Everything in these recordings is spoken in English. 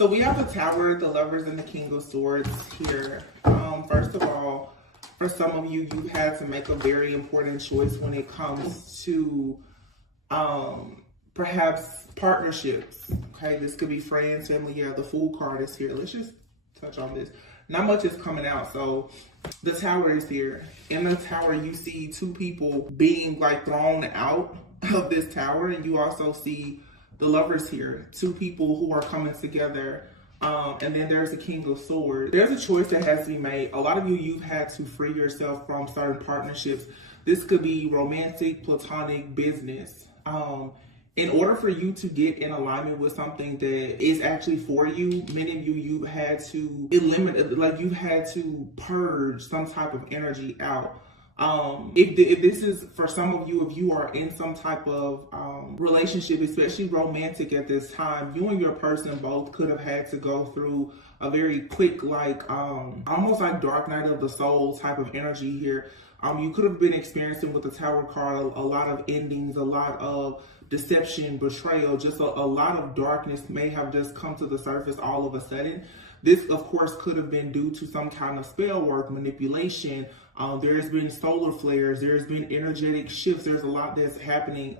So we have the Tower, the Lovers, and the King of Swords here. First of all, for some of you, you've had to make a very important choice when it comes to perhaps partnerships. Okay, this could be friends, family. Yeah, the Fool card is here. Let's just touch on this. Not much is coming out. So the Tower is here. In the Tower, you see two people being like thrown out of this tower, and you also see the Lovers here, two people who are coming together. And then there's the King of Swords. There's a choice that has to be made. A lot of you, you've had to free yourself from certain partnerships. This could be romantic, platonic, business. In order for you to get in alignment with something that is actually for you, many of you, you've had to eliminate, like you've had to purge some type of energy out. If this is for some of you, if you are in some type of relationship, especially romantic at this time, you and your person both could have had to go through a very quick, like almost like dark night of the soul type of energy here. You could have been experiencing with the Tower card a lot of endings, a lot of deception, betrayal, just a lot of darkness may have just come to the surface all of a sudden. This, of course, could have been due to some kind of spell work, manipulation. There's been solar flares. There's been energetic shifts. There's a lot that's happening.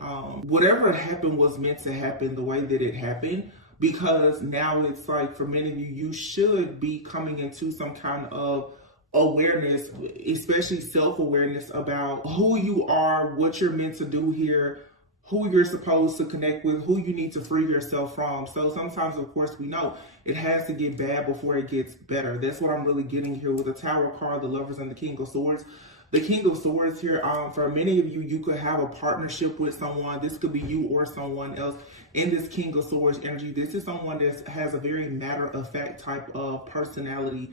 Whatever happened was meant to happen the way that it happened, because now it's like for many of you, you should be coming into some kind of awareness, especially self-awareness about who you are, what you're meant to do here, who you're supposed to connect with, who you need to free yourself from. So sometimes, of course, we know it has to get bad before it gets better. That's what I'm really getting here with the Tower card, the Lovers, and the King of Swords. The King of Swords here, for many of you, you could have a partnership with someone. This could be you or someone else. In this King of Swords energy, this is someone that has a very matter-of-fact type of personality.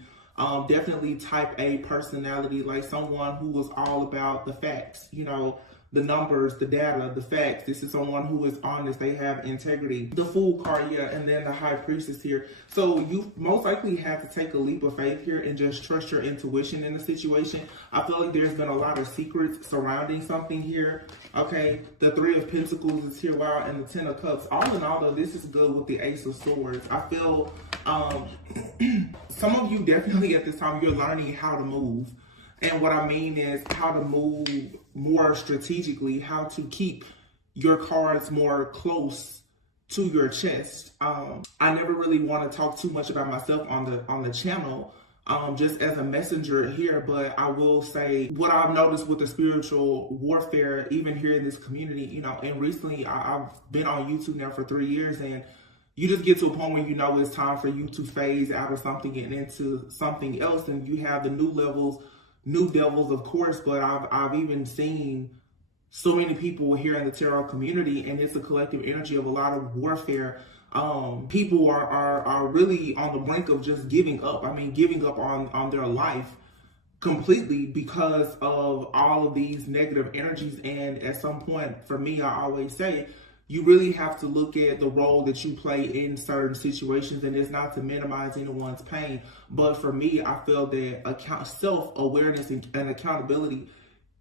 Definitely type A personality, like someone who was all about the facts, you know, the numbers, the data, the facts. This is someone who is honest. They have integrity. The Fool card, yeah, and then the High Priestess here. So you most likely have to take a leap of faith here and just trust your intuition in the situation. I feel like there's been a lot of secrets surrounding something here. Okay, the Three of Pentacles is here, wow, and the Ten of Cups. All in all, though, this is good with the Ace of Swords. I feel some of you definitely at this time, you're learning how to move. And what I mean is how to move more strategically, how to keep your cards more close to your chest. I never really want to talk too much about myself on the channel, just as a messenger here, but I will say what I've noticed with the spiritual warfare, even here in this community, you know, and recently I've been on YouTube now for 3 years, and you just get to a point where you know it's time for you to phase out of something and into something else, and you have the new levels, new devils, of course, but I've even seen so many people here in the tarot community, and it's a collective energy of a lot of warfare. People are really on the brink of just giving up. I mean, giving up on their life completely because of all of these negative energies. And at some point, for me, I always say, you really have to look at the role that you play in certain situations, and it's not to minimize anyone's pain. But for me, I feel that self-awareness and accountability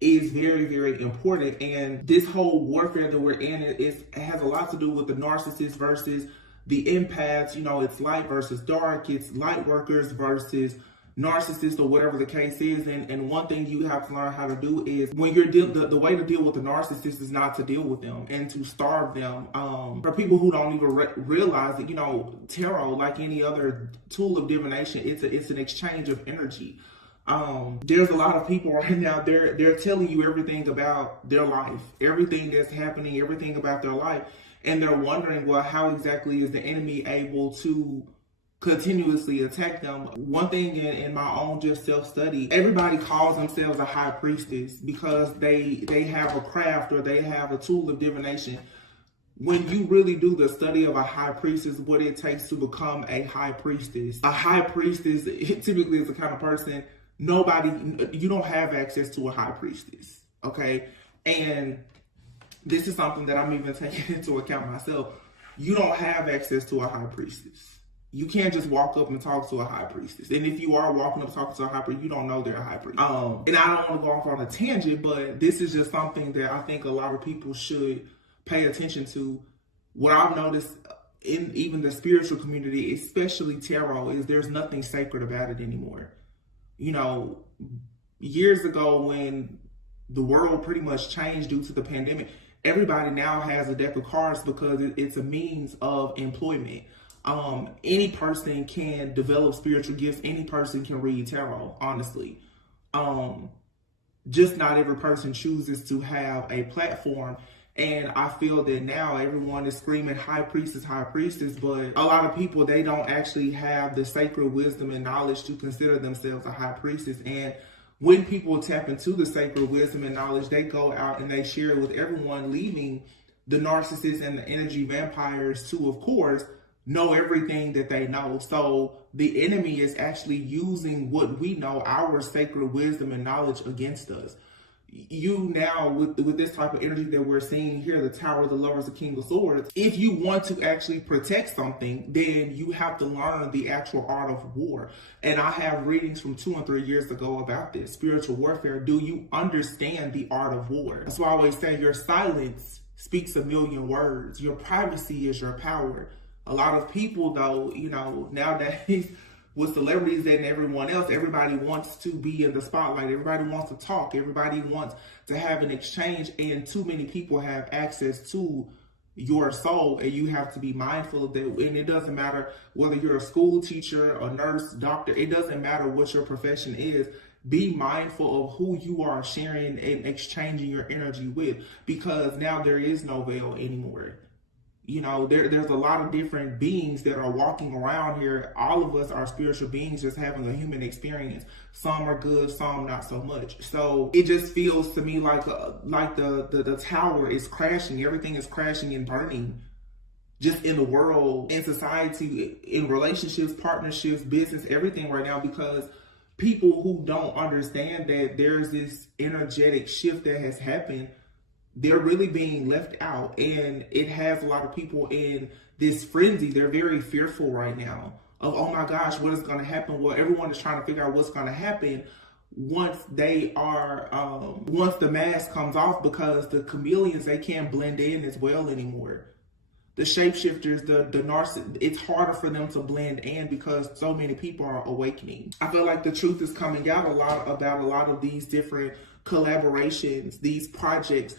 is very, very important. And this whole warfare that we're in, it has a lot to do with the narcissist versus the empaths. You know, it's light versus dark. It's light workers versus narcissist, or whatever the case is. And one thing you have to learn how to do is when you're the way to deal with the narcissist is not to deal with them and to starve them. For people who don't even realize that, you know, tarot, like any other tool of divination, it's an exchange of energy. There's a lot of people right now, they're telling you everything about their life, everything that's happening, everything about their life, and they're wondering, well, how exactly is the enemy able to continuously attack them? One thing in my own just self-study, everybody calls themselves a high priestess because they have a craft or they have a tool of divination. When you really do the study of a high priestess, what it takes to become a high priestess. A high priestess typically is the kind of person, you don't have access to a high priestess, okay? And this is something that I'm even taking into account myself. You don't have access to a high priestess. You can't just walk up and talk to a high priestess. And if you are walking up talking to a high priest, you don't know they're a high priest. And I don't want to go off on a tangent, but this is just something that I think a lot of people should pay attention to. What I've noticed in even the spiritual community, especially tarot, is there's nothing sacred about it anymore. You know, years ago when the world pretty much changed due to the pandemic, everybody now has a deck of cards because it's a means of employment. Any person can develop spiritual gifts. Any person can read tarot, honestly. Just not every person chooses to have a platform. And I feel that now everyone is screaming high priestess, but a lot of people, they don't actually have the sacred wisdom and knowledge to consider themselves a high priestess. And when people tap into the sacred wisdom and knowledge, they go out and they share it with everyone, leaving the narcissists and the energy vampires to, of course, know everything that they know. So the enemy is actually using what we know, our sacred wisdom and knowledge, against us. You now, with this type of energy that we're seeing here, the Tower, the Lovers, the King of Swords, if you want to actually protect something, then you have to learn the actual art of war. And I have readings from 2 and 3 years ago about this, spiritual warfare. Do you understand the art of war? That's why I always say your silence speaks a million words. Your privacy is your power. A lot of people, though, you know, nowadays, with celebrities and everyone else, everybody wants to be in the spotlight. Everybody wants to talk. Everybody wants to have an exchange. And too many people have access to your soul. And you have to be mindful of that. And it doesn't matter whether you're a school teacher, a nurse, doctor. It doesn't matter what your profession is. Be mindful of who you are sharing and exchanging your energy with. Because now there is no veil anymore. You know, there's a lot of different beings that are walking around here. All of us are spiritual beings just having a human experience. Some are good, some not so much. So it just feels to me like the tower is crashing. Everything is crashing and burning just in the world, in society, in relationships, partnerships, business, everything right now, because people who don't understand that there's this energetic shift that has happened, they're really being left out, and it has a lot of people in this frenzy. They're very fearful right now of, oh my gosh, what is going to happen? Well, everyone is trying to figure out what's going to happen once they are, once the mask comes off, because the chameleons, they can't blend in as well anymore. The shapeshifters, the narcissists, it's harder for them to blend in because so many people are awakening. I feel like the truth is coming out a lot about a lot of these different collaborations, these projects,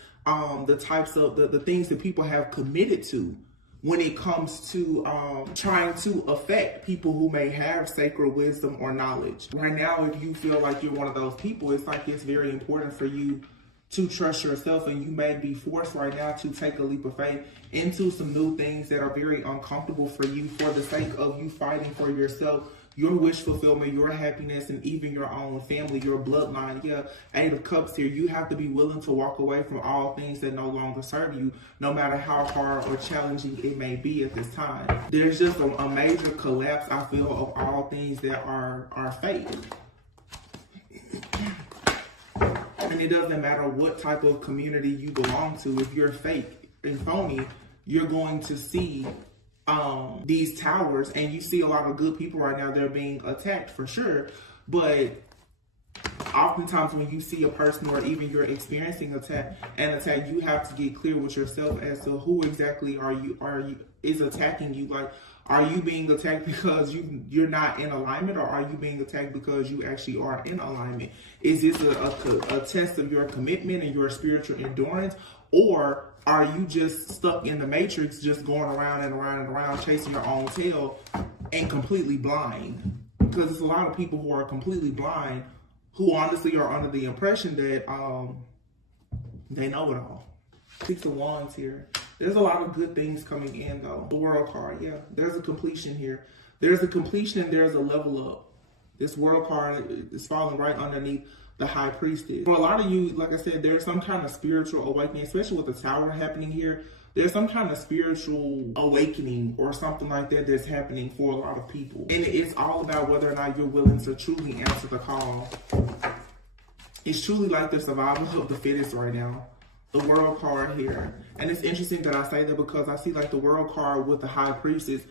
the types of the things that people have committed to when it comes to trying to affect people who may have sacred wisdom or knowledge. Right now, if you feel like you're one of those people, it's like it's very important for you to trust yourself, and you may be forced right now to take a leap of faith into some new things that are very uncomfortable for you, for the sake of you fighting for yourself, your wish fulfillment, your happiness, and even your own family, your bloodline. Yeah, 8 of Cups here. You have to be willing to walk away from all things that no longer serve you, no matter how hard or challenging it may be at this time. There's just a major collapse, I feel, of all things that are fake. And it doesn't matter what type of community you belong to. If you're fake and phony, you're going to see these towers, and you see a lot of good people right now. They're being attacked for sure, but oftentimes when you see a person, or even you're experiencing an attack, you have to get clear with yourself as to who exactly is attacking you. Like, are you being attacked because you're not in alignment, or are you being attacked because you actually are in alignment? Is this a test of your commitment and your spiritual endurance, or are you just stuck in the matrix, just going around and around and around, chasing your own tail and completely blind? Because there's a lot of people who are completely blind, who honestly are under the impression that they know it all. 6 of Wands here. There's a lot of good things coming in, though. The World card, yeah. There's a completion here. There's a completion and there's a level up. This World card is falling right underneath the High Priestess. For a lot of you, like I said, there's some kind of spiritual awakening, especially with the Tower happening here. There's some kind of spiritual awakening or something like that that's happening for a lot of people. And it's all about whether or not you're willing to truly answer the call. It's truly like the survival of the fittest right now. The World card here. And it's interesting that I say that because I see like the World card with the High Priestess,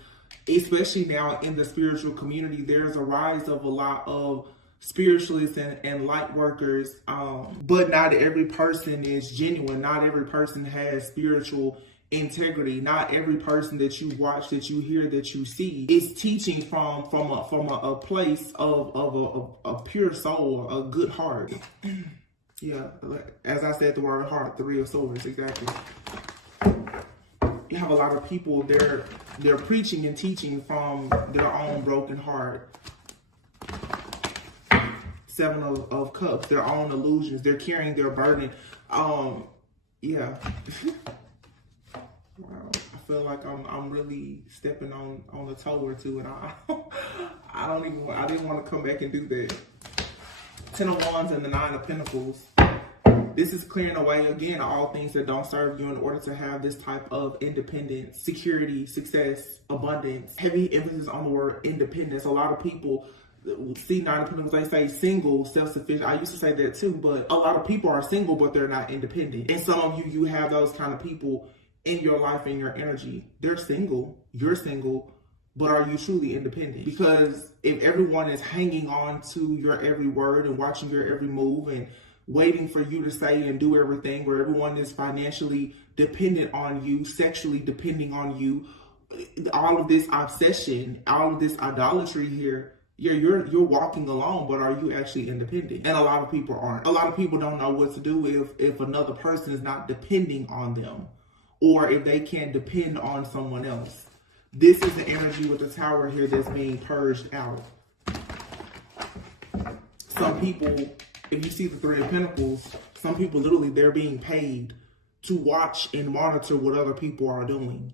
especially now in the spiritual community, there's a rise of a lot of spiritualists and light workers, but not every person is genuine. Not every person has spiritual integrity. Not every person that you watch, that you hear, that you see is teaching from a place of a pure soul, a good heart. Yeah, as I said, the word heart, 3 of Swords, exactly. You have a lot of people, they're preaching and teaching from their own broken heart. 7 of Cups, their own illusions. They're carrying their burden. Yeah. Wow. I feel like I'm really stepping on a toe or two, and I didn't want to come back and do that. 10 of Wands and the 9 of Pentacles. This is clearing away, again, all things that don't serve you in order to have this type of independence, security, success, abundance. Heavy emphasis on the word independence. A lot of people see 9 of Pentacles, they say single, self-sufficient. I used to say that too, but a lot of people are single, but they're not independent. And some of you have those kind of people in your life, in your energy. They're single, you're single, but are you truly independent? Because if everyone is hanging on to your every word and watching your every move and waiting for you to say and do everything, where everyone is financially dependent on you, sexually depending on you, all of this obsession, all of this idolatry here, you're walking alone, but are you actually independent? And a lot of people aren't. A lot of people don't know what to do if another person is not depending on them, or if they can't depend on someone else. This is the energy with the Tower here that's being purged out. Some people, if you see the 3 of Pentacles, some people literally, they're being paid to watch and monitor what other people are doing,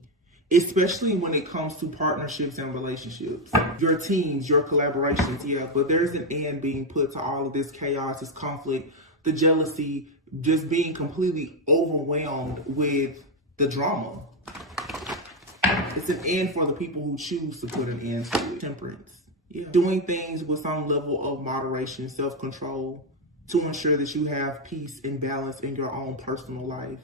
especially when it comes to partnerships and relationships. Your teams, your collaborations, yeah, but there's an end being put to all of this chaos, this conflict, the jealousy, just being completely overwhelmed with the drama. It's an end for the people who choose to put an end to it. Temperance. Yeah. Doing things with some level of moderation, self-control, to ensure that you have peace and balance in your own personal life.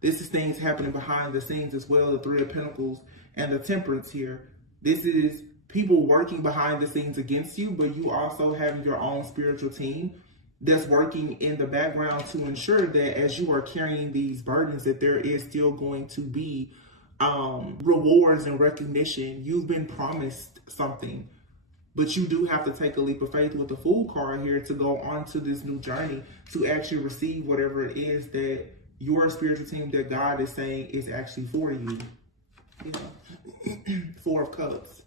This is things happening behind the scenes as well, the 3 of Pentacles and the Temperance here. This is people working behind the scenes against you, but you also having your own spiritual team that's working in the background to ensure that as you are carrying these burdens, that there is still going to be rewards and recognition. You've been promised something, but you do have to take a leap of faith with the Fool card here to go on to this new journey, to actually receive whatever it is that your spiritual team, that God is saying is actually for you. Yeah. 4 of Cups.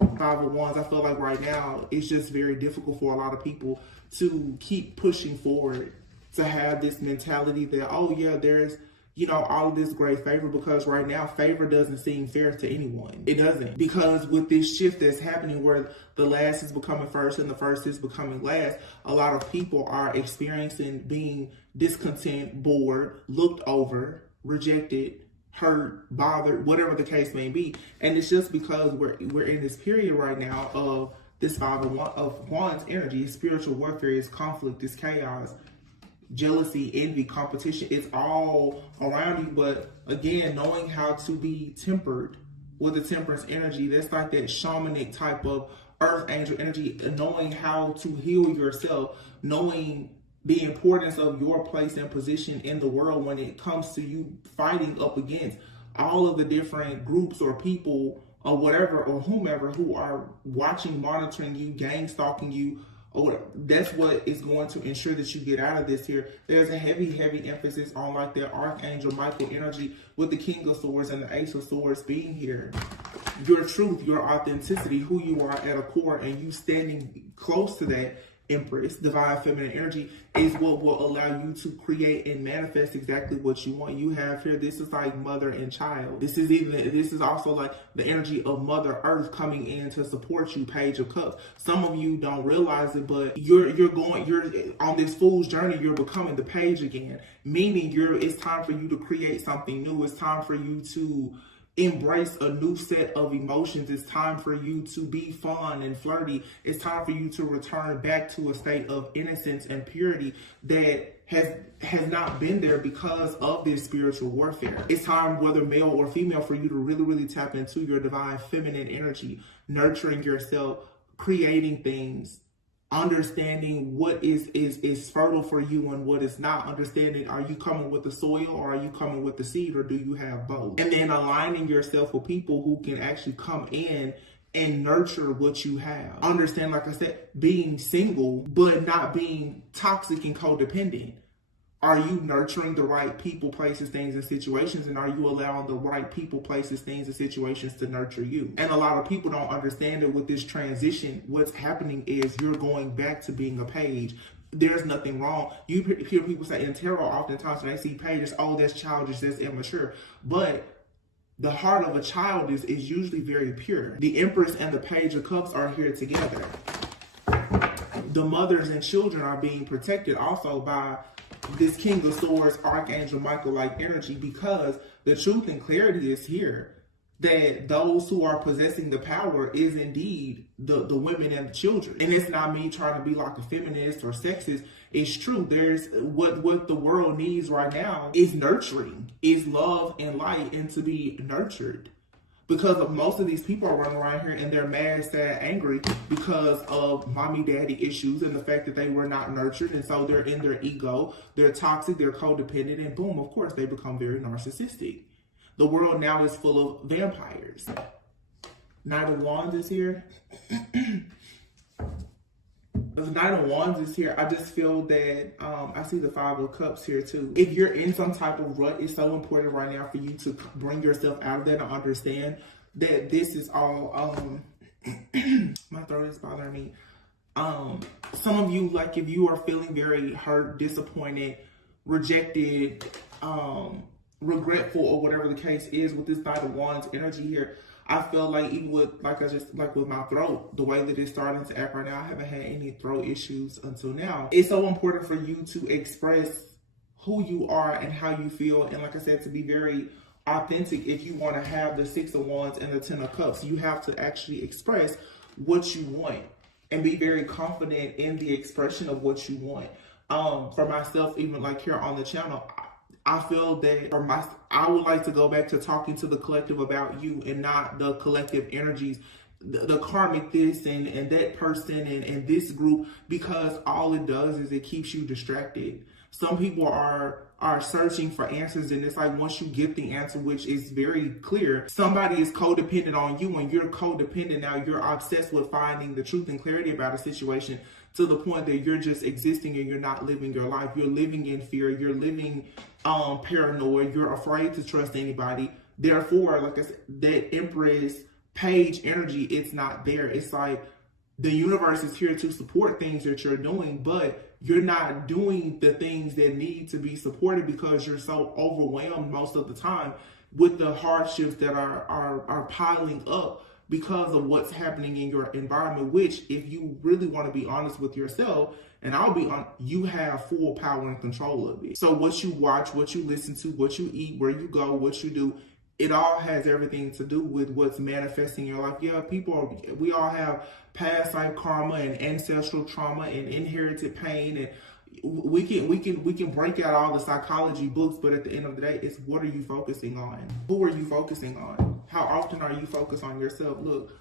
5 of Wands. I feel like right now it's just very difficult for a lot of people to keep pushing forward, to have this mentality that, oh yeah, there's, you know, all of this great favor, because right now favor doesn't seem fair to anyone. It doesn't, because with this shift that's happening where the last is becoming first and the first is becoming last, a lot of people are experiencing being discontent, bored, looked over, rejected, hurt, bothered, whatever the case may be. And it's just because we're in this period right now of this 5 of Wands energy. Spiritual warfare, is conflict, is chaos, jealousy, envy, competition. It's all around you. But again, knowing how to be tempered with the Temperance energy, that's like that shamanic type of earth angel energy, knowing how to heal yourself, knowing the importance of your place and position in the world when it comes to you fighting up against all of the different groups or people or whatever or whomever who are watching, monitoring you, gang stalking you, or whatever. That's what is going to ensure that you get out of this here. There's a heavy emphasis on like that Archangel Michael energy with the King of Swords and the Ace of Swords being here. Your truth, your authenticity, who you are at a core, and you standing close to that Empress, divine feminine energy, is what will allow you to create and manifest exactly what you want. You have here, this is like mother and child. This is also like the energy of Mother Earth coming in to support you, Page of Cups. Some of you don't realize it, but you're on this fool's journey. You're becoming the Page again, meaning it's time for you to create something new. It's time for you to embrace a new set of emotions. It's time for you to be fun and flirty. It's time for you to return back to a state of innocence and purity that has not been there because of this spiritual warfare. It's time, whether male or female, for you to really tap into your divine feminine energy, nurturing yourself, creating things, understanding what is fertile for you and what is not. Understanding, are you coming with the soil or are you coming with the seed, or do you have both? And then aligning yourself with people who can actually come in and nurture what you have. Understand, like I said, being single, but not being toxic and codependent. Are you nurturing the right people, places, things, and situations? And are you allowing the right people, places, things, and situations to nurture you? And a lot of people don't understand that with this transition, what's happening is you're going back to being a page. There's nothing wrong. You hear people say in tarot oftentimes when they see pages, oh, that's childish, that's immature. But the heart of a child is usually very pure. The Empress and the Page of Cups are here together. The mothers and children are being protected also by this King of Swords, Archangel Michael-like energy, because the truth and clarity is here that those who are possessing the power is indeed the women and the children. And it's not me trying to be like a feminist or sexist. It's true. There's what the world needs right now is nurturing, is love and light, and to be nurtured. Because of most of these people are running around here and they're mad, sad, angry because of mommy, daddy issues and the fact that they were not nurtured. And so they're in their ego, they're toxic, they're codependent, and boom, of course, they become very narcissistic. The world now is full of vampires. Knight of Wands is here. The Knight of Wands is here. I just feel that I see the Five of Cups here too. If you're in some type of rut, it's so important right now for you to bring yourself out of that and understand that this is all my throat is bothering me. Some of you, like if you are feeling very hurt, disappointed, rejected, regretful, or whatever the case is with this Knight of Wands energy here, I feel like even with, with my throat, the way that it's starting to act right now, I haven't had any throat issues until now. It's so important for you to express who you are and how you feel. And like I said, to be very authentic. If you want to have the Six of Wands and the Ten of Cups, you have to actually express what you want and be very confident in the expression of what you want. For myself, even like here on the channel, I feel that I would like to go back to talking to the collective about you and not the collective energies, the karmic this and that person and this group, because all it does is it keeps you distracted. Some people are searching for answers, and it's like once you get the answer, which is very clear, somebody is codependent on you and you're codependent. Now you're obsessed with finding the truth and clarity about a situation to the point that you're just existing and you're not living your life. You're living in fear. You're living paranoid. You're afraid to trust anybody. Therefore, like I said, that Empress Page energy, it's not there. It's like the universe is here to support things that you're doing, but you're not doing the things that need to be supported because you're so overwhelmed most of the time with the hardships that are piling up because of what's happening in your environment, which if you really want to be honest with yourself, and I'll be on, you have full power and control of it. So what you watch, what you listen to, what you eat, where you go, what you do, it all has everything to do with what's manifesting in your life. Yeah, we all have past life karma and ancestral trauma and inherited pain, and we can break out all the psychology books, but at the end of the day, it's what are you focusing on? Who are you focusing on? How often are you focused on yourself? Look,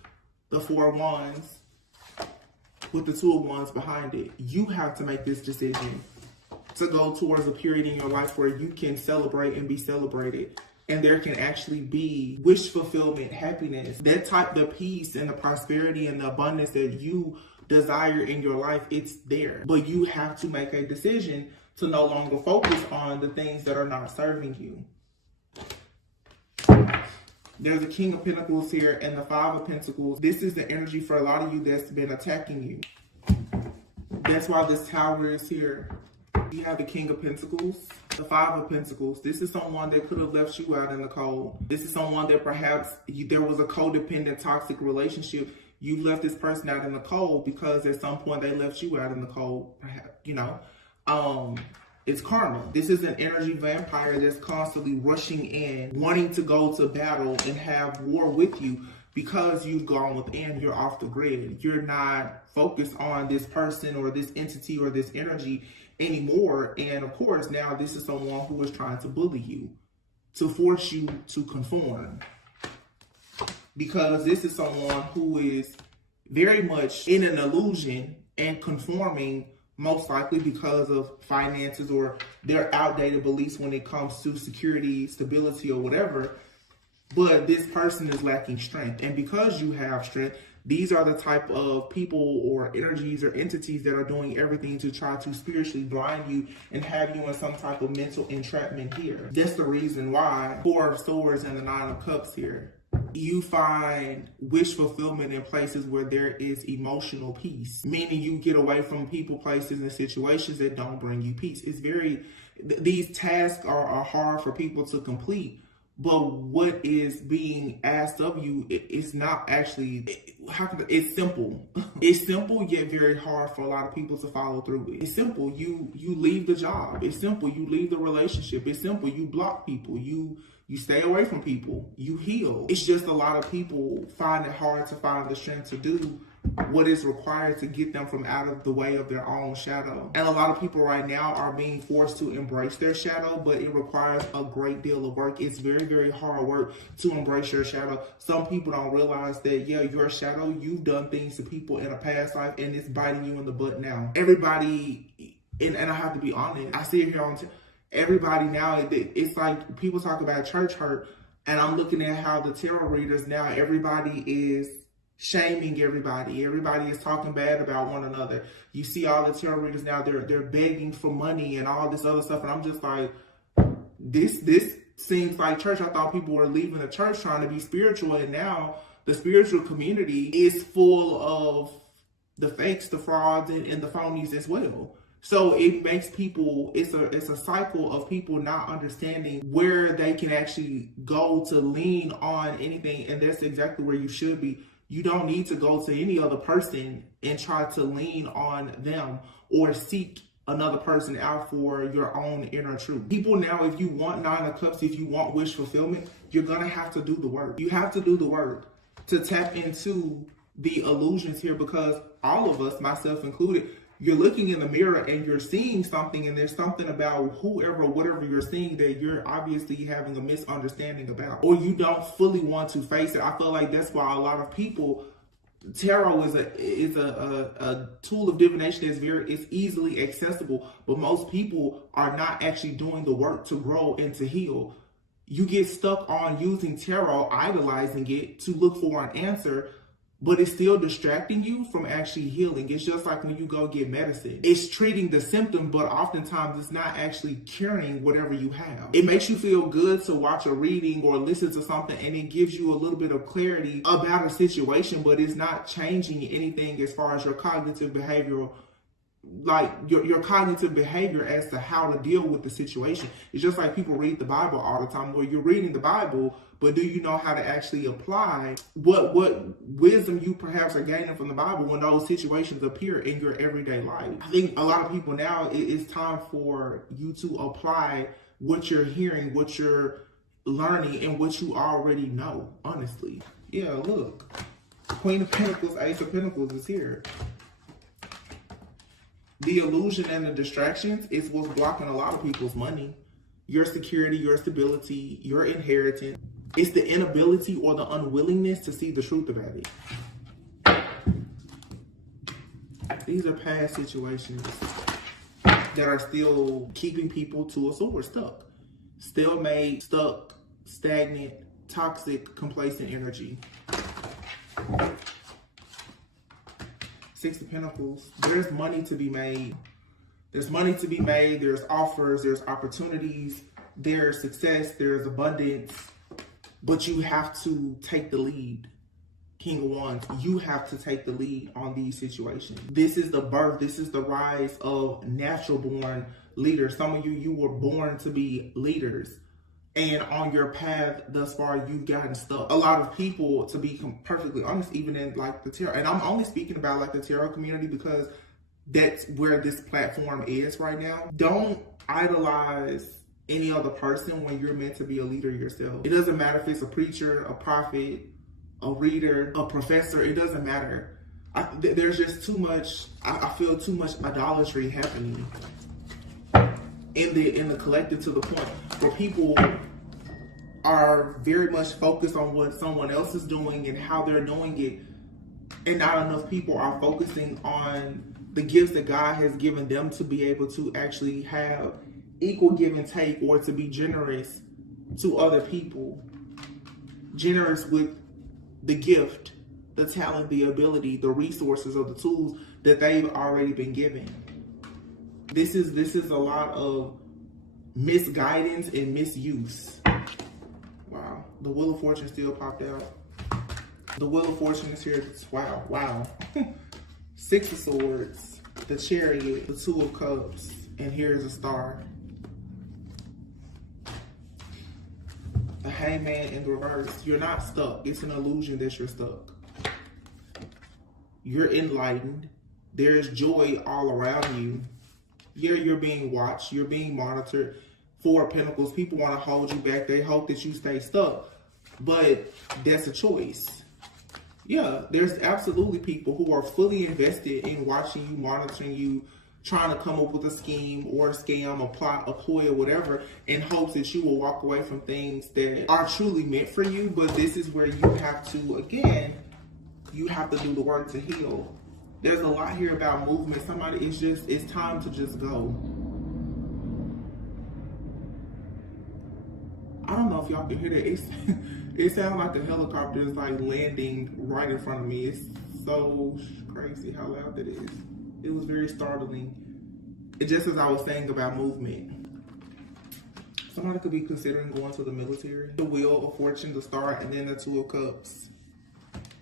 the Four of Wands with the Two of Wands behind it. You have to make this decision to go towards a period in your life where you can celebrate and be celebrated. And there can actually be wish fulfillment, happiness, the peace and the prosperity and the abundance that you desire in your life, it's there. But you have to make a decision to no longer focus on the things that are not serving you. There's a King of Pentacles here and the Five of Pentacles. This is the energy for a lot of you that's been attacking you. That's why this Tower is here. You have the King of Pentacles, the Five of Pentacles. This is someone that could have left you out in the cold. This is someone that perhaps there was a codependent, toxic relationship. You left this person out in the cold because at some point they left you out in the cold. Perhaps, it's karma. This is an energy vampire that's constantly rushing in, wanting to go to battle and have war with you because you've gone within, you're off the grid. You're not focused on this person or this entity or this energy anymore. And of course, now this is someone who is trying to bully you, to force you to conform. Because this is someone who is very much in an illusion and conforming, most likely because of finances or their outdated beliefs when it comes to security, stability, or whatever. But this person is lacking strength. And because you have strength, these are the type of people or energies or entities that are doing everything to try to spiritually blind you and have you in some type of mental entrapment here. That's the reason why 4 of Swords and the 9 of Cups here. You find wish fulfillment in places where there is emotional peace, meaning you get away from people, places, and situations that don't bring you peace. It's these tasks are hard for people to complete, but what is being asked of you is not actually, it's simple. It's simple, yet very hard for a lot of people to follow through with. It's simple, you leave the job. It's simple, you leave the relationship. It's simple, you block people. You stay away from people. You heal. It's just a lot of people find it hard to find the strength to do what is required to get them from out of the way of their own shadow. And a lot of people right now are being forced to embrace their shadow, but it requires a great deal of work. It's very, very hard work to embrace your shadow. Some people don't realize that, yeah, your shadow, you've done things to people in a past life and it's biting you in the butt now. Everybody, and I have to be honest, I see it here on everybody now, it's like people talk about church hurt, and I'm looking at how the tarot readers now, everybody is shaming everybody. Everybody is talking bad about one another. You see all the tarot readers now, they're begging for money and all this other stuff, and I'm just like, this seems like church. I thought people were leaving the church trying to be spiritual, and now the spiritual community is full of the fakes, the frauds, and the phonies as well. So it makes people, it's a cycle of people not understanding where they can actually go to lean on anything. And that's exactly where you should be. You don't need to go to any other person and try to lean on them or seek another person out for your own inner truth. People now, if you want 9 of Cups, if you want wish fulfillment, you're going to have to do the work. You have to do the work to tap into the illusions here, because all of us, myself included, you're looking in the mirror and you're seeing something, and there's something about whoever, whatever you're seeing that you're obviously having a misunderstanding about, or you don't fully want to face it. I feel like that's why a lot of people, tarot is a tool of divination it's easily accessible, but most people are not actually doing the work to grow and to heal. You get stuck on using tarot, idolizing it to look for an answer, but it's still distracting you from actually healing. It's just like when you go get medicine. It's treating the symptom, but oftentimes it's not actually curing whatever you have. It makes you feel good to watch a reading or listen to something, and it gives you a little bit of clarity about a situation, but it's not changing anything as far as your cognitive behavioral, like your cognitive behavior as to how to deal with the situation. It's just like people read the Bible all the time, where you're reading the Bible, but do you know how to actually apply what wisdom you perhaps are gaining from the Bible when those situations appear in your everyday life? I think a lot of people now, it's time for you to apply what you're hearing, what you're learning, and what you already know, honestly. Yeah, look. Queen of Pentacles, Ace of Pentacles is here. The illusion and the distractions is what's blocking a lot of people's money, your security, your stability, your inheritance. It's the inability or the unwillingness to see the truth about it. These are past situations that are still keeping people to a sword, stuck. Stalemate, stuck, stagnant, toxic, complacent energy. 6 of Pentacles. There's money to be made. There's money to be made. There's offers. There's opportunities. There's success. There's abundance. But you have to take the lead. King of Wands, you have to take the lead on these situations. This is the birth. This is the rise of natural born leaders. Some of you were born to be leaders. And on your path thus far, you've gotten stuck. A lot of people, to be perfectly honest, even in like the tarot, and I'm only speaking about like the tarot community because that's where this platform is right now. Don't idolize any other person when you're meant to be a leader yourself. It doesn't matter if it's a preacher, a prophet, a reader, a professor. It doesn't matter. There's just too much, I feel too much idolatry happening in the collective, to the point where people are very much focused on what someone else is doing and how they're doing it, And not enough people are focusing on the gifts that God has given them to be able to actually have equal give and take, or to be generous to other people. Generous with the gift, the talent, the ability, the resources, or the tools that they've already been given. This is a lot of misguidance and misuse. Wow. The Wheel of Fortune still popped out. The Wheel of Fortune is here. Wow. Six of Swords, the Chariot, the Two of Cups, and here's a star. The Hangman in reverse. You're not stuck. It's an illusion that you're stuck. You're enlightened. There's joy all around you. Yeah, you're being watched. You're being monitored. Four of Pentacles. People want to hold you back. They hope that you stay stuck. But that's a choice. Yeah, there's absolutely people who are fully invested in watching you, monitoring you, trying to come up with a scheme or a scam, a plot, a ploy, or whatever, in hopes that you will walk away from things that are truly meant for you. But this is where you have to, again, you have to do the work to heal. There's a lot here about movement. Somebody, it's time to just go. I don't know if y'all can hear that. It sounds like a helicopter is like landing right in front of me. It's so crazy how loud that is. It was very startling. Just as I was saying about movement. Somebody could be considering going to the military. The Wheel of Fortune, the Star, and then the Two of Cups.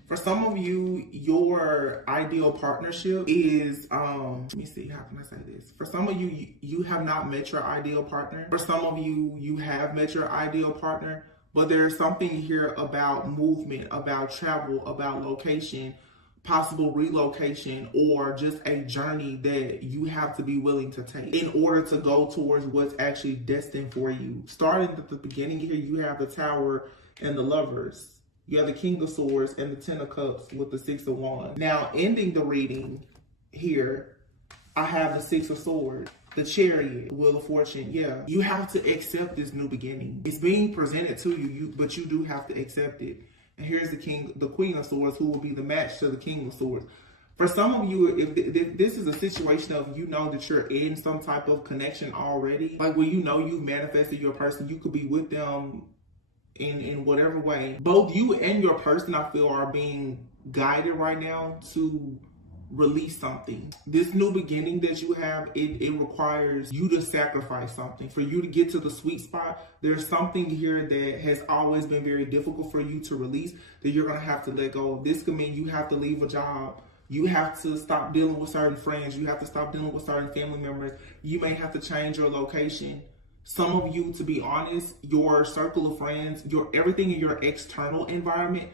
For some of you, your ideal partnership is, let me see, how can I say this? For some of you, you have not met your ideal partner. For some of you, you have met your ideal partner, but there's something here about movement, about travel, about location, possible relocation, or just a journey that you have to be willing to take in order to go towards what's actually destined for you. Starting at the beginning here, you have the Tower and the Lovers. You have the King of Swords and the Ten of Cups with the Six of Wands. Now, ending the reading here, I have the Six of Swords, the Chariot, the Wheel of Fortune. Yeah, you have to accept this new beginning. It's being presented to you, but you do have to accept it. And here's the Queen of Swords, who will be the match to the King of Swords. For some of you, if this is a situation of, you know that you're in some type of connection already, like when you know you've manifested your person, you could be with them in whatever way. Both you and your person, I feel, are being guided right now to release something. This new beginning that you have, it requires you to sacrifice something. For you to get to the sweet spot, there's something here that has always been very difficult for you to release that you're going to have to let go of. This could mean you have to leave a job. You have to stop dealing with certain friends. You have to stop dealing with certain family members. You may have to change your location. Some of you, to be honest, your circle of friends, everything in your external environment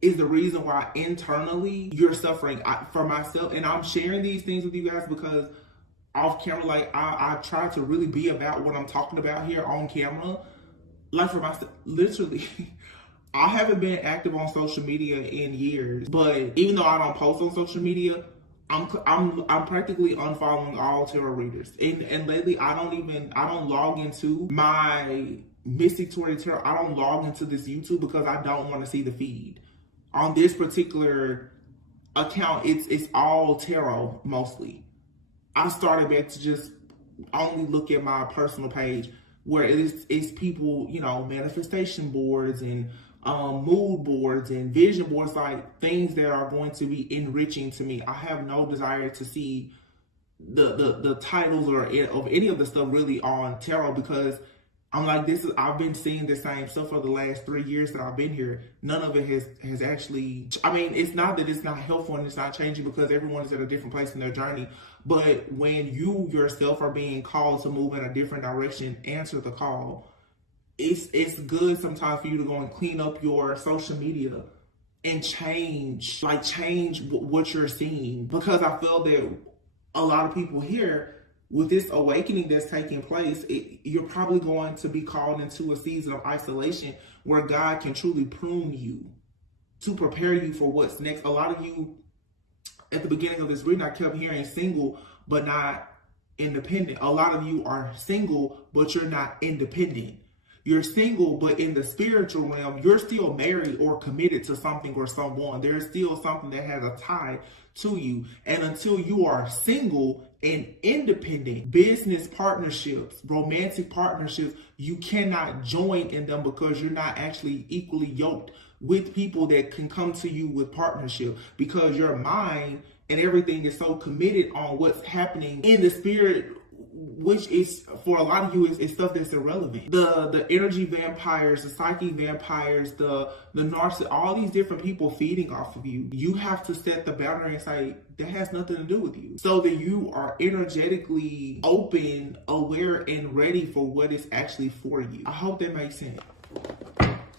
is the reason why internally you're suffering. For myself, and I'm sharing these things with you guys because off camera, like I try to really be about what I'm talking about here on camera. Like for myself, literally, I haven't been active on social media in years, but even though I don't post on social media, I'm practically unfollowing all tarot readers, and lately I don't log into my Mystic Tarot. I don't log into this YouTube because I don't want to see the feed. On this particular account, it's all tarot mostly. I started back to just only look at my personal page where it's people, you know, manifestation boards and mood boards and vision boards, like things that are going to be enriching to me. I have no desire to see the titles or of any of the stuff really on tarot, because I'm like, I've been seeing the same stuff for the last 3 years that I've been here. None of it has actually, I mean, it's not that it's not helpful and it's not changing, because everyone is at a different place in their journey. But when you yourself are being called to move in a different direction, answer the call. It's good sometimes for you to go and clean up your social media and change what you're seeing, because I feel that a lot of people here, with this awakening that's taking place, you're probably going to be called into a season of isolation where God can truly prune you to prepare you for what's next. A lot of you, at the beginning of this reading, I kept hearing single but not independent. A lot of you are single but you're not independent. You're single, but in the spiritual realm, you're still married or committed to something or someone. There's still something that has a tie to you. And until you are single and independent, business partnerships, romantic partnerships, you cannot join in them because you're not actually equally yoked with people that can come to you with partnership, because your mind and everything is so committed on what's happening in the spirit, which is, for a lot of you, is stuff that's irrelevant. The energy vampires, the psychic vampires, the narcissist, all these different people feeding off of you. You have to set the boundary and say, that has nothing to do with you. So that you are energetically open, aware, and ready for what is actually for you. I hope that makes sense.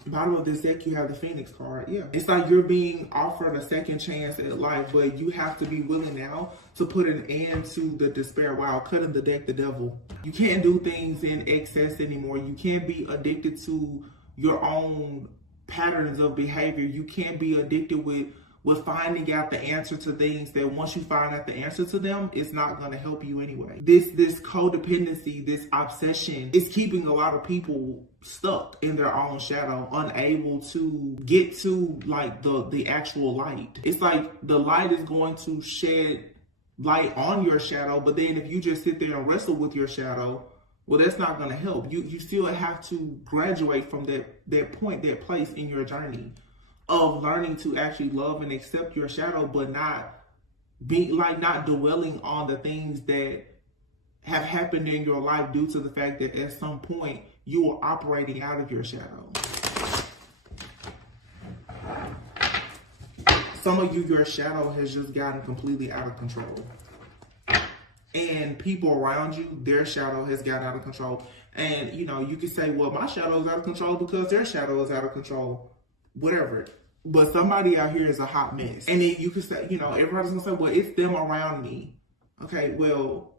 Bottom of this deck, you have the Phoenix card. Yeah, it's like you're being offered a second chance at life, but you have to be willing now to put an end to the despair. Wow, cutting the deck, the devil. You can't do things in excess anymore. You can't be addicted to your own patterns of behavior. You can't be addicted with finding out the answer to things that once you find out the answer to them, it's not going to help you anyway. This codependency, this obsession is keeping a lot of people stuck in their own shadow, unable to get to like the actual light. It's like the light is going to shed light on your shadow, but then if you just sit there and wrestle with your shadow, well, that's not going to help. You still have to graduate from that point, that place in your journey of learning to actually love and accept your shadow, but not dwelling on the things that have happened in your life due to the fact that at some point you are operating out of your shadow. Some of you, your shadow has just gotten completely out of control. And people around you, their shadow has gotten out of control. And, you know, you could say, well, my shadow is out of control because their shadow is out of control. Whatever. But somebody out here is a hot mess. And then you could say, you know, everybody's gonna say, well, it's them around me. Okay, well,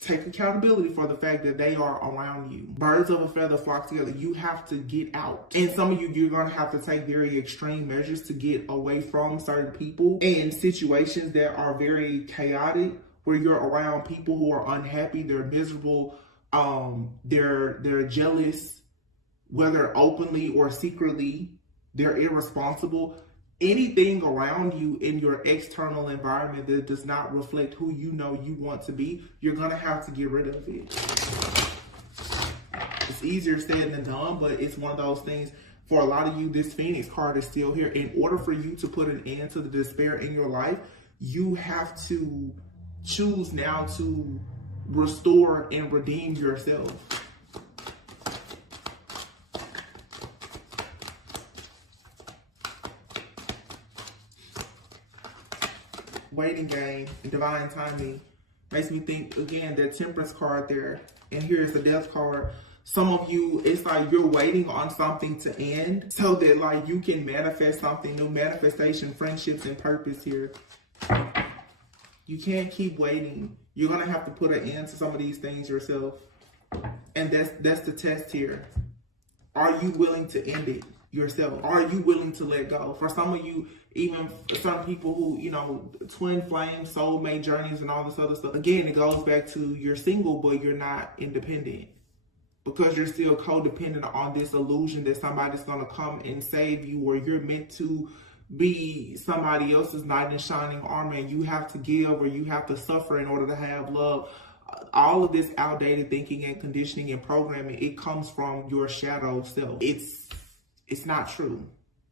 take accountability for the fact that they are around you. Birds of a feather flock together. You have to get out. And some of you, you're gonna have to take very extreme measures to get away from certain people and situations that are very chaotic, where you're around people who are unhappy, they're miserable, they're jealous, whether openly or secretly. They're irresponsible. Anything around you in your external environment that does not reflect who you know you want to be, you're going to have to get rid of it. It's easier said than done, but it's one of those things. For a lot of you, this Phoenix card is still here. In order for you to put an end to the despair in your life, you have to choose now to restore and redeem yourself. Waiting game and divine timing makes me think again that Temperance card there, and here's the Death card. Some of you, it's like you're waiting on something to end so that like you can manifest something new. Manifestation, friendships, and purpose here. You can't keep waiting. You're gonna have to put an end to some of these things yourself, and that's the test here. Are you willing to end it yourself? Are you willing to let go? For some of you, even some people who, you know, twin flame, soulmate journeys and all this other stuff. Again, it goes back to you're single, but you're not independent because you're still codependent on this illusion that somebody's going to come and save you, or you're meant to be somebody else's knight in shining armor and you have to give or you have to suffer in order to have love. All of this outdated thinking and conditioning and programming, it comes from your shadow self. It's not true.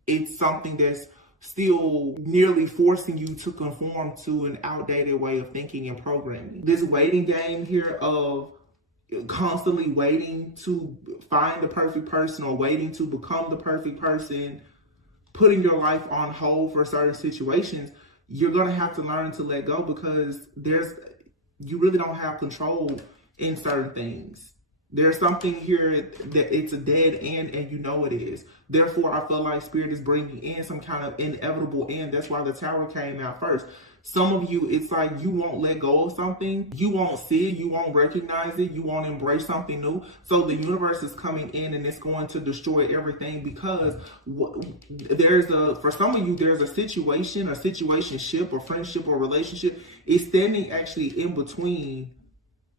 It's something that's still nearly forcing you to conform to an outdated way of thinking and programming. This waiting game here of constantly waiting to find the perfect person or waiting to become the perfect person, putting your life on hold for certain situations, you're going to have to learn to let go because you really don't have control in certain things. There's something here that it's a dead end and you know it is. Therefore, I feel like Spirit is bringing in some kind of inevitable end. That's why the Tower came out first. Some of you, it's like you won't let go of something. You won't see it. You won't recognize it. You won't embrace something new. So the universe is coming in and it's going to destroy everything because for some of you, there's a situation, a situationship, or friendship, or relationship is standing actually in between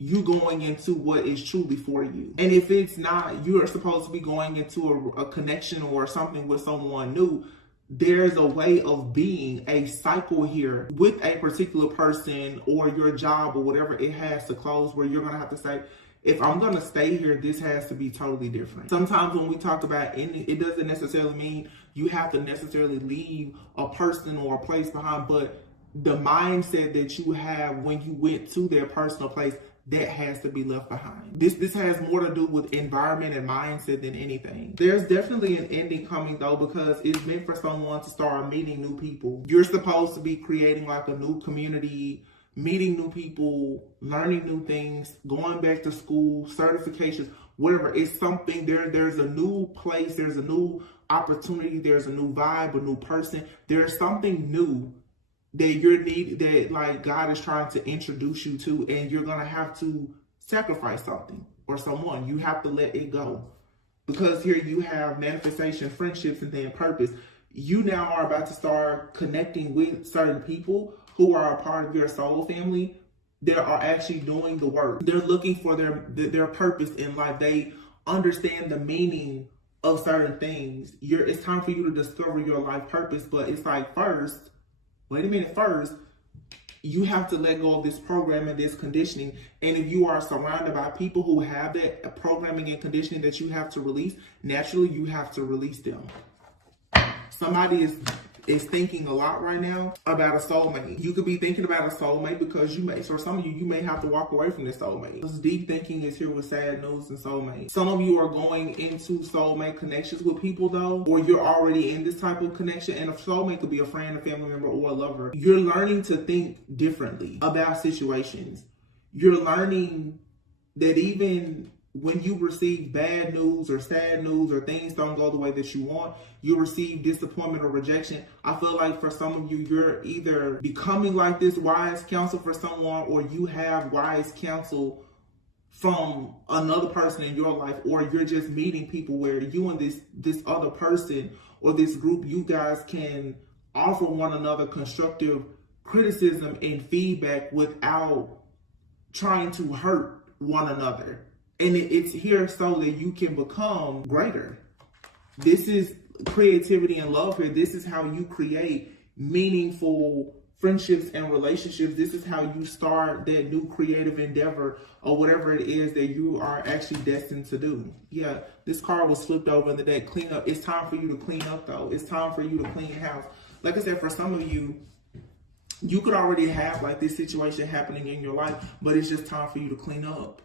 you going into what is truly for you. And if it's not, you are supposed to be going into a connection or something with someone new. There's a way of being, a cycle here with a particular person or your job or whatever. It has to close where you're going to have to say, if I'm going to stay here, this has to be totally different. Sometimes when we talk about it doesn't necessarily mean you have to necessarily leave a person or a place behind, but the mindset that you have when you went to their personal place, that has to be left behind. This has more to do with environment and mindset than anything. There's definitely an ending coming though, because it's meant for someone to start meeting new people. You're supposed to be creating like a new community, meeting new people, learning new things, going back to school, certifications, whatever. It's something there's a new place, there's a new opportunity, there's a new vibe, a new person. There's something new that like God is trying to introduce you to, and you're gonna have to sacrifice something or someone. You have to let it go, because here you have manifestation, friendships, and then purpose. You now are about to start connecting with certain people who are a part of your soul family that are actually doing the work. They're looking for their purpose in life. They understand the meaning of certain things. It's time for you to discover your life purpose, but it's like first, you have to let go of this programming, this conditioning. And if you are surrounded by people who have that programming and conditioning that you have to release, naturally you have to release them. Somebody is thinking a lot right now about a soulmate. You could be thinking about a soulmate because for some of you may have to walk away from this soulmate. This deep thinking is here with sad news and soulmate. Some of you are going into soulmate connections with people though, or you're already in this type of connection, and a soulmate could be a friend, a family member, or a lover. You're learning to think differently about situations. You're learning that even when you receive bad news or sad news or things don't go the way that you want, you receive disappointment or rejection. I feel like for some of you, you're either becoming like this wise counsel for someone, or you have wise counsel from another person in your life, or you're just meeting people where you and this other person or this group, you guys can offer one another constructive criticism and feedback without trying to hurt one another. And it's here so that you can become greater. This is creativity and love here. This is how you create meaningful friendships and relationships. This is how you start that new creative endeavor or whatever it is that you are actually destined to do. Yeah, this card was flipped over in the deck. Clean up. It's time for you to clean up though. It's time for you to clean house. Like I said, for some of you, you could already have like this situation happening in your life, but it's just time for you to clean up.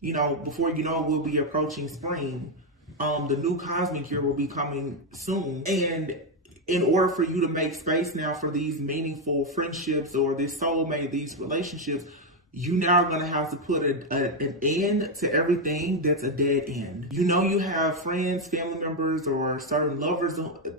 You know, before you know it, we'll be approaching spring. The new cosmic year will be coming soon. And in order for you to make space now for these meaningful friendships or this soulmate, these relationships, you now are going to have to put an end to everything that's a dead end. You know, you have friends, family members, or certain lovers,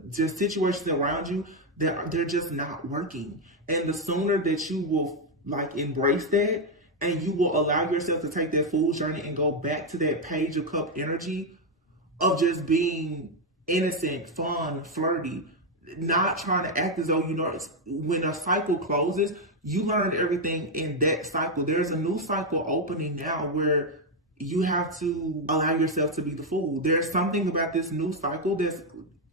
just situations around you that they're just not working. And the sooner that you will like embrace that, and you will allow yourself to take that fool's journey and go back to that Page of Cup energy of just being innocent, fun, flirty, not trying to act as though you know. When a cycle closes, you learned everything in that cycle. There's a new cycle opening now where you have to allow yourself to be the fool. There's something about this new cycle that's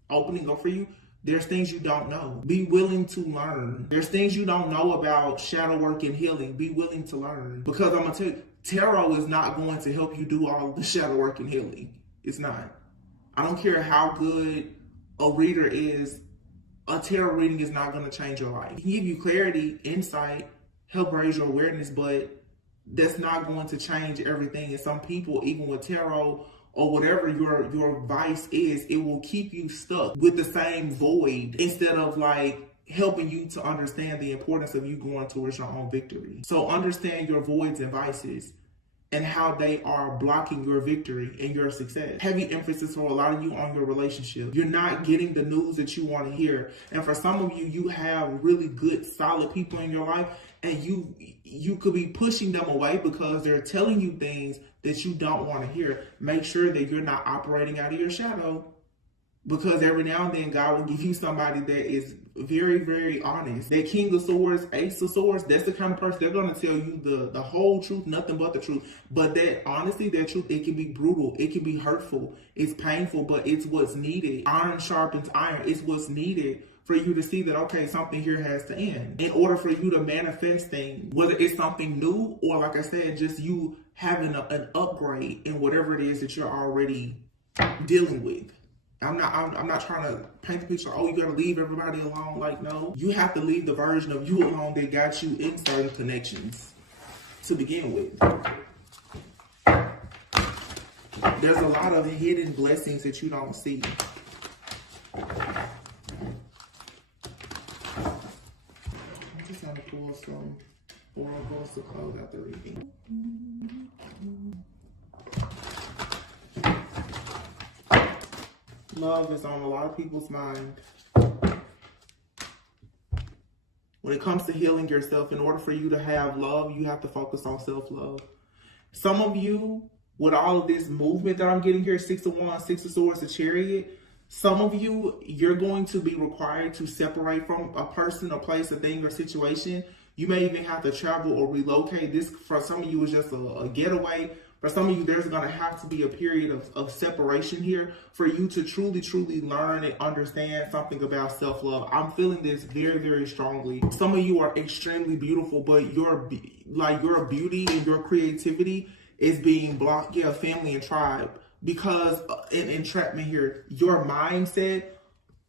opening up for you. There's things you don't know. Be willing to learn. There's things you don't know about shadow work and healing. Be willing to learn. Because I'm going to tell you, tarot is not going to help you do all the shadow work and healing. It's not. I don't care how good a reader is. A tarot reading is not going to change your life. It can give you clarity, insight, help raise your awareness, but that's not going to change everything. And some people, even with tarot, or whatever your vice is, it will keep you stuck with the same void instead of like helping you to understand the importance of you going towards your own victory. So understand your voids and vices and how they are blocking your victory and your success. Heavy emphasis for a lot of you on your relationship. You're not getting the news that you want to hear. And for some of you, you have really good, solid people in your life, and you could be pushing them away because they're telling you things that you don't want to hear. Make sure that you're not operating out of your shadow, because every now and then God will give you somebody that is very, very honest. That King of Swords, Ace of Swords, that's the kind of person, they're going to tell you the whole truth, nothing but the truth. But that honesty, that truth, it can be brutal. It can be hurtful. It's painful, but it's what's needed. Iron sharpens iron. It's what's needed for you to see that, okay, something here has to end. In order for you to manifest things, whether it's something new or, like I said, just you having an upgrade in whatever it is that you're already dealing with. I'm not trying to paint the picture, oh, you gotta leave everybody alone. Like, no, you have to leave the version of you alone that got you in certain connections to begin with. There's a lot of hidden blessings that you don't see. I'm just gonna pull some oracles to close out the reading. Love is on a lot of people's mind. When it comes to healing yourself, in order for you to have love, you have to focus on self-love. Some of you, with all of this movement that I'm getting here, 6 of Wands, 6 of Swords, the Chariot, some of you, you're going to be required to separate from a person, a place, a thing, or situation. You may even have to travel or relocate. This, for some of you, is just a getaway. For some of you, there's going to have to be a period of separation here for you to truly, truly learn and understand something about self-love. I'm feeling this very, very strongly. Some of you are extremely beautiful, but your beauty and your creativity is being blocked. Yeah, family and tribe. Because in entrapment here, your mindset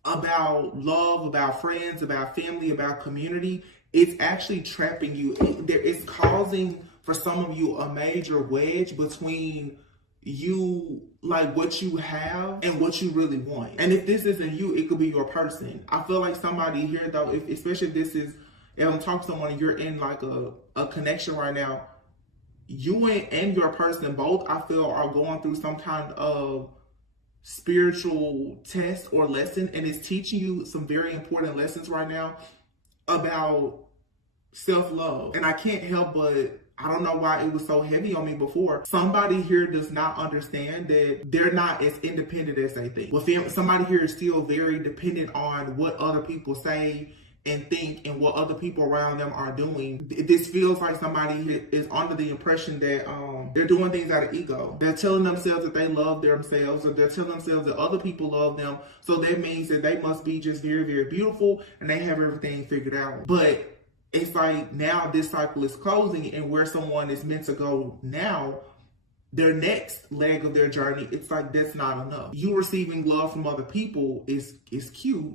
about love, about friends, about family, about community, it's actually trapping you. It's causing, for some of you, a major wedge between you, like what you have and what you really want. And if this isn't you, it could be your person. I feel like somebody here though, especially if this is, if I'm talking to someone and you're in like a connection right now, you and your person both, I feel, are going through some kind of spiritual test or lesson, and it's teaching you some very important lessons right now about self-love. And I can't help but, I don't know why it was so heavy on me before. Somebody here does not understand that they're not as independent as they think. Well, somebody here is still very dependent on what other people say and think and what other people around them are doing. This feels like somebody is under the impression that they're doing things out of ego. They're telling themselves that they love themselves, or they're telling themselves that other people love them. So that means that they must be just very, very beautiful and they have everything figured out. But it's like now this cycle is closing, and where someone is meant to go now, their next leg of their journey, it's like that's not enough. You receiving love from other people is cute,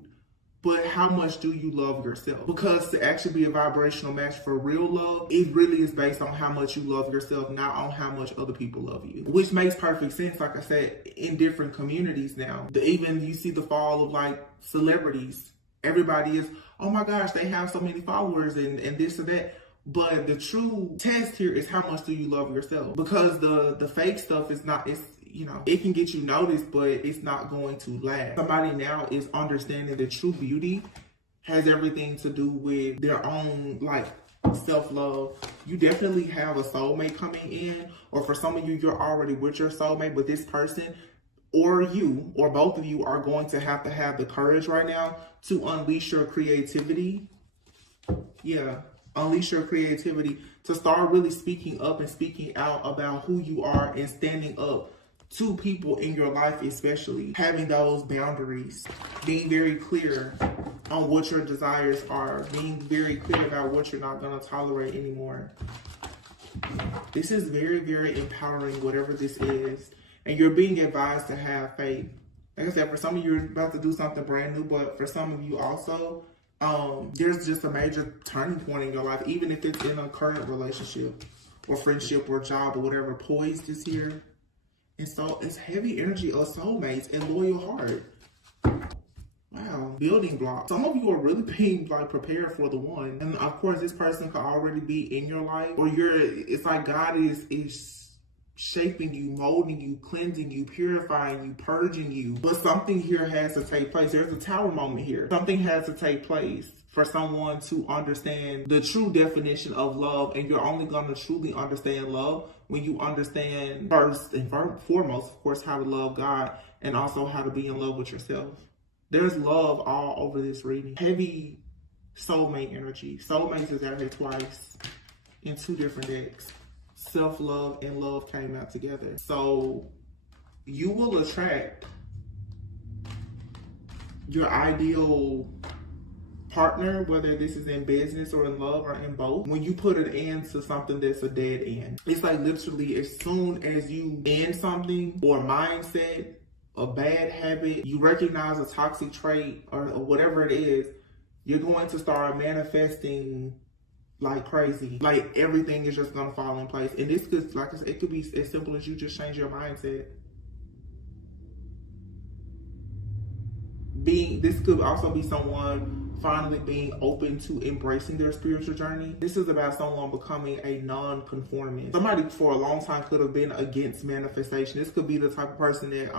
but how much do you love yourself? Because to actually be a vibrational match for real love, it really is based on how much you love yourself, not on how much other people love you. Which makes perfect sense, like I said, in different communities now. Even you see the fall of like celebrities. Everybody is, oh my gosh, they have so many followers and this or that. But the true test here is how much do you love yourself? Because the fake stuff is not, it's, you know, it can get you noticed, but it's not going to last. Somebody now is understanding that true beauty has everything to do with their own, like, self-love. You definitely have a soulmate coming in, or for some of you, you're already with your soulmate, but this person, or you, or both of you, are going to have the courage right now to unleash your creativity. Yeah, unleash your creativity to start really speaking up and speaking out about who you are and standing up to people in your life, especially having those boundaries, being very clear on what your desires are, being very clear about what you're not going to tolerate anymore. This is very, very empowering, whatever this is. And you're being advised to have faith. Like I said, for some of you, you're about to do something brand new, but for some of you also, there's just a major turning point in your life, even if it's in a current relationship or friendship or job or whatever. Poised is here. And so it's heavy energy of soulmates and loyal heart. Wow. Building blocks. Some of you are really being like prepared for the one. And of course, this person could already be in your life, or it's like God is shaping you, molding you, cleansing you, purifying you, purging you. But something here has to take place. There's a tower moment here. Something has to take place for someone to understand the true definition of love. And you're only going to truly understand love when you understand first and foremost, of course, how to love God and also how to be in love with yourself. There's love all over this reading. Heavy soulmate energy. Soulmates is out here twice in 2 different decks. Self-love and love came out together. So you will attract your ideal partner, whether this is in business or in love or in both, when you put an end to something that's a dead end. It's like literally as soon as you end something or mindset, a bad habit, you recognize a toxic trait or whatever it is, you're going to start manifesting like crazy. Like everything is just gonna fall in place. And this could, like I said, it could be as simple as you just change your mindset. This could also be someone finally being open to embracing their spiritual journey. This is about someone becoming a non-conformist. Somebody for a long time could have been against manifestation. This could be the type of person that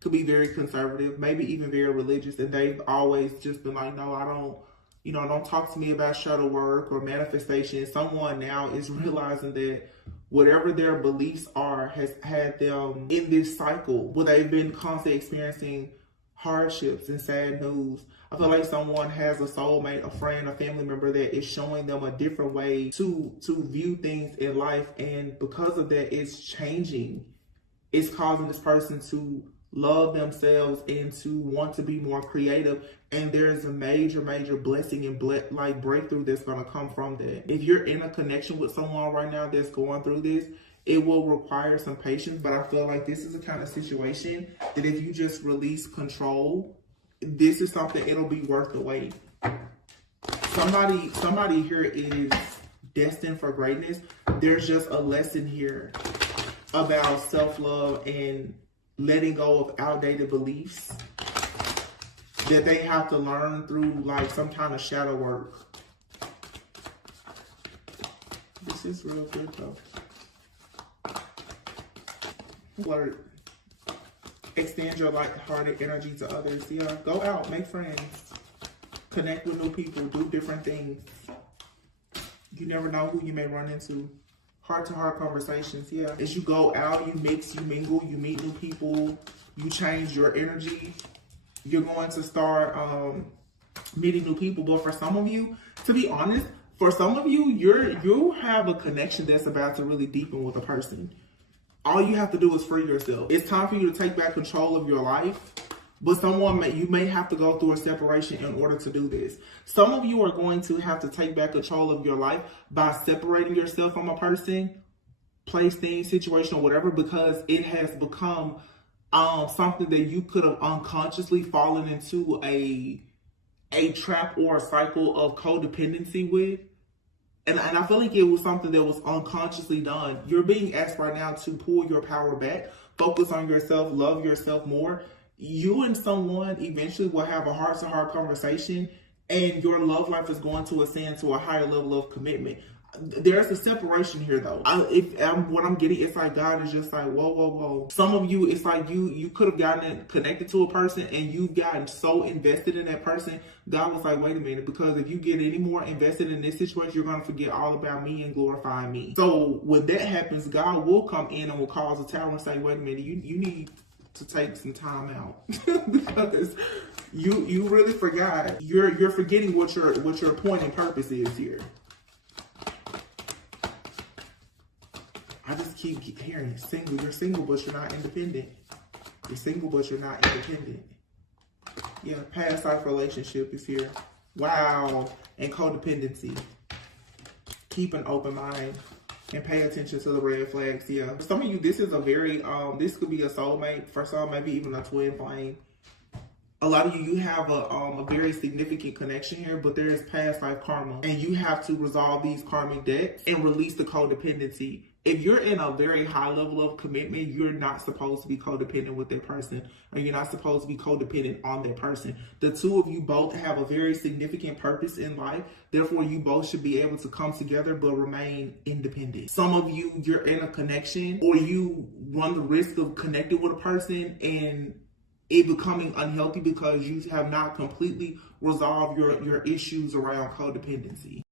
could be very conservative, maybe even very religious, and they've always just been like, no, I don't, don't talk to me about shadow work or manifestation. Someone now is realizing that whatever their beliefs are has had them in this cycle where they've been constantly experiencing hardships and sad news. I feel like someone has a soulmate, a friend, a family member that is showing them a different way to view things in life. And because of that, it's changing. It's causing this person to love themselves and to want to be more creative. And there's a major blessing and breakthrough that's going to come from that. If you're in a connection with someone right now that's going through this, it will require some patience, but I feel like this is the kind of situation that if you just release control, this is something, it'll be worth the wait. Somebody here is destined for greatness. There's just a lesson here about self-love and letting go of outdated beliefs that they have to learn through like some kind of shadow work. This is real good though. Flirt. Extend your light-hearted energy to others. Yeah, go out, make friends, connect with new people, do different things. You never know who you may run into. Heart-to-heart conversations. Yeah, as you go out, you mix, you mingle, you meet new people, you change your energy. You're going to start meeting new people. But for some of you, to be honest, for some of you, you have a connection that's about to really deepen with a person. All you have to do is free yourself. It's time for you to take back control of your life. But you may have to go through a separation in order to do this. Some of you are going to have to take back control of your life by separating yourself from a person, place, thing, situation, or whatever, because it has become something that you could have unconsciously fallen into a trap or a cycle of codependency with. And I feel like it was something that was unconsciously done. You're being asked right now to pull your power back, focus on yourself, love yourself more. You and someone eventually will have a heart-to-heart conversation, and your love life is going to ascend to a higher level of commitment. There's a separation here, though. What I'm getting, it's like God is just like, whoa. Some of you, it's like you could have gotten connected to a person and you've gotten so invested in that person. God was like, wait a minute, because if you get any more invested in this situation, you're going to forget all about me and glorify me. So when that happens, God will come in and will cause a tower and say, wait a minute, you need to take some time out because you really forgot. You're forgetting what your point and purpose is here. I just keep hearing single. You're single, but you're not independent. You're single, but you're not independent. Yeah, past life relationship is here. Wow. And codependency. Keep an open mind and pay attention to the red flags. Yeah. For some of you, this is a very, this could be a soulmate. For some, maybe even a twin flame. A lot of you have a very significant connection here, but there is past life karma. And you have to resolve these karmic debts and release the codependency. If you're in a very high level of commitment, you're not supposed to be codependent with that person, or you're not supposed to be codependent on that person. The two of you both have a very significant purpose in life. Therefore, you both should be able to come together but remain independent. Some of you, you're in a connection, or you run the risk of connecting with a person and it becoming unhealthy because you have not completely resolved your issues around codependency.